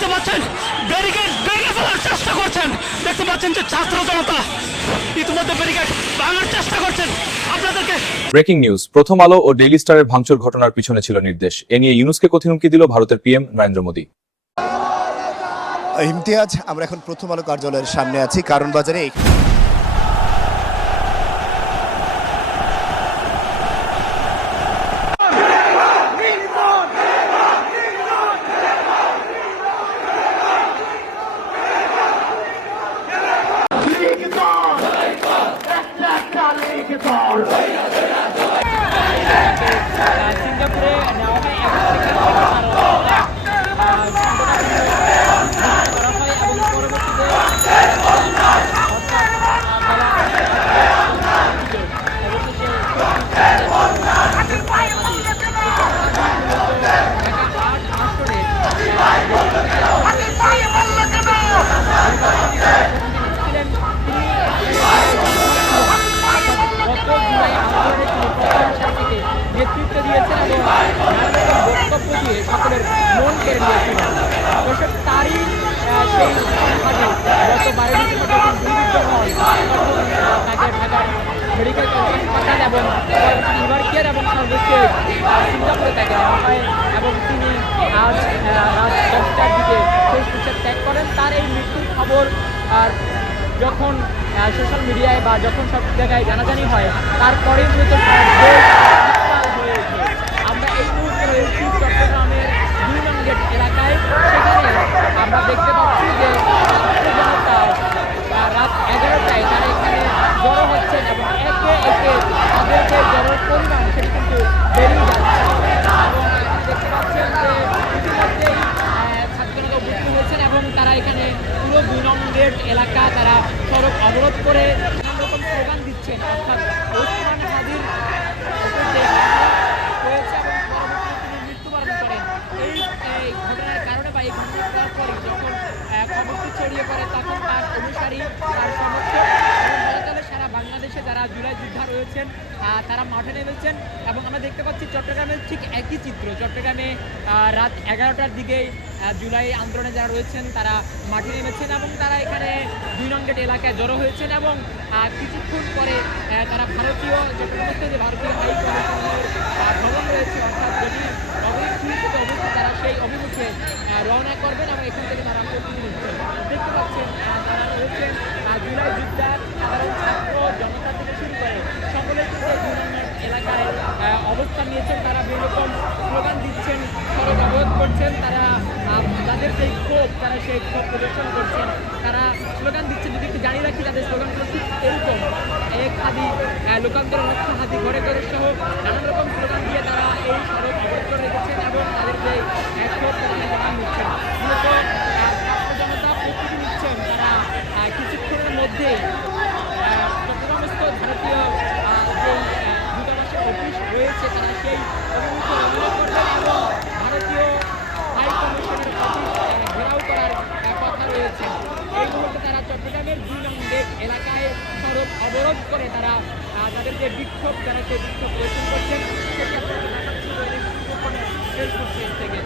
দেখতে পাচ্ছেন ব্যারিকেড ভেঙে ফেলার চেষ্টা করছেন। দেখতে পাচ্ছেন যে ছাত্র জনতা ইতিমধ্যে ব্যারিকেড ভাঙার চেষ্টা করছেন। আপনাদেরকে ব্রেকিং নিউজ, প্রথম আলো ও ডেইলি স্টারের ভাঙচুর ঘটনার পিছনে ছিল নির্দেশ। এ নিয়ে ইউনূসকে কঠিন হুমকি দিল ভারতের পিএম নরেন্দ্র মোদী। ইমতিয়াজ, আমরা এখন প্রথম আলো কার্যালয়ের সামনে আছি, কারণ বাজারে। সিঙ্গাপুরে নেওয়া হয় এবং সেখান থেকে করা হয় এবং পরবর্তীতে নেতৃত্ব দিয়েছেন এবং বক্তব্য দিয়ে সকলের মন কেড়ে নিয়েছিলেন। অবশ্য তারই সেই সংঘাতে গত 12 ডিসেম্বর যখন গুলিবিদ্ধ হন তখন তাকে ঢাকার মেডিকেল কলেজ হাসপাতাল এবং লিভার কেয়ার এবং সর্বশেষ সিঙ্গাপুরে তাকে নেওয়া হয় এবং তিনি আজ রাত 10টার দিকে শেষ নিঃশ্বাস ত্যাগ করেন। তার এই মৃত্যুর খবর যখন সোশ্যাল মিডিয়ায় বা যখন সব জায়গায় জানাজানি হয় তারপরেই মূলত আমরা এই মুহূর্তে রয়েছি চট্টগ্রামের 2 নং গেট এলাকায়। সেখানে আমরা দেখতে পাচ্ছি যে জনতা রাত 11টায় তারা এখানে জড়ো হচ্ছেন এবং একে একে তাদেরকে জড়োর পরিমাণ সেটা কিন্তু বেড়েই যাচ্ছে এবং দেখতে পাচ্ছেন যে ইতিমধ্যেই ছাত্ররা উপস্থিত হয়েছেন এবং তারা এখানে পুরো 2 নং গেট এলাকা তারা সড়ক অবরোধ করে নানা রকম স্লোগান দিচ্ছেন, অর্থাৎ ওসমান হাদির হয়েছে এবং পরবর্তীতে তিনি মৃত্যুবরণ করেন। এই ঘটনার কারণে বা এই ঘটনার পরে যখন খবরটি ছড়িয়ে পড়ে তখন তার অনুসারী, তার সমর্থক এবং বলা চলে সারা বাংলাদেশে যারা জুলাই যোদ্ধা রয়েছেন তারা মাঠে নেমেছেন এবং আমরা দেখতে পাচ্ছি চট্টগ্রামের ঠিক একই চিত্র। চট্টগ্রামে রাত 11টার দিকে জুলাই আন্দোলনে যারা রয়েছেন তারা মাঠে নেমেছেন এবং তারা এখানে 2 নং গেট এলাকায় জড়ো হয়েছেন এবং কিছুক্ষণ পরে তারা ভারতীয় চট্টগ্রামে যে ভারতীয় হাই কমিশনের ভবন রয়েছে অর্থাৎ যেটি অবস্থিত তারা সেই অভিমুখে রওনা করবেন এবং এখান থেকে তারা প্রস্তুতি নিচ্ছেন। দেখতে পাচ্ছেন তারা রয়েছেন জুলাই যোদ্ধা, সাধারণ ছাত্র জনতা থেকে শুরু করে সকলে কিন্তু 2 নং গেট এলাকায় অবস্থান নিয়েছেন। তারা বিভিন্ন রকম স্লোগান দিচ্ছেন, সড়ক অবরোধ করছেন, তারা তাদের সেই ক্ষোভ তারা সেই ক্ষোভ প্রদর্শন করছেন, তারা স্লোগান দিচ্ছেন। যদি একটু জানিয়ে রাখি তাদের স্লোগানগুলো ঠিক এরকম: এক হাদি লোকান্তর লক্ষ হাদি ঘরে ঘরে সহ নানান রকম স্লোগান দিয়ে তারা এই সড়ক অবরোধ করে রেখেছেন এবং তাদের যে ক্ষোভ তারা প্রমাণ নিচ্ছেন। মূলত ছাত্র জনতা প্রস্তুতি নিচ্ছেন, তারা কিছুক্ষণের মধ্যেই চট্টগ্রামস্থ ভারতীয় যে দূতাবাসের অফিস রয়েছে তারা সেই অভিমুখে রওনা করবেন এবং ভারতীয় হাই কমিশনের অফিস ঘেরাও করার কথা রয়েছে। এই মুহূর্তে তারা চট্টগ্রামের 2 নং গেট এলাকায় সড়ক অবরোধ করে তারা তাদের যে বিক্ষোভ তারা সেই বিক্ষোভ প্রদর্শন করছেন। সেটি আপনারা দেখাচ্ছি থেকে।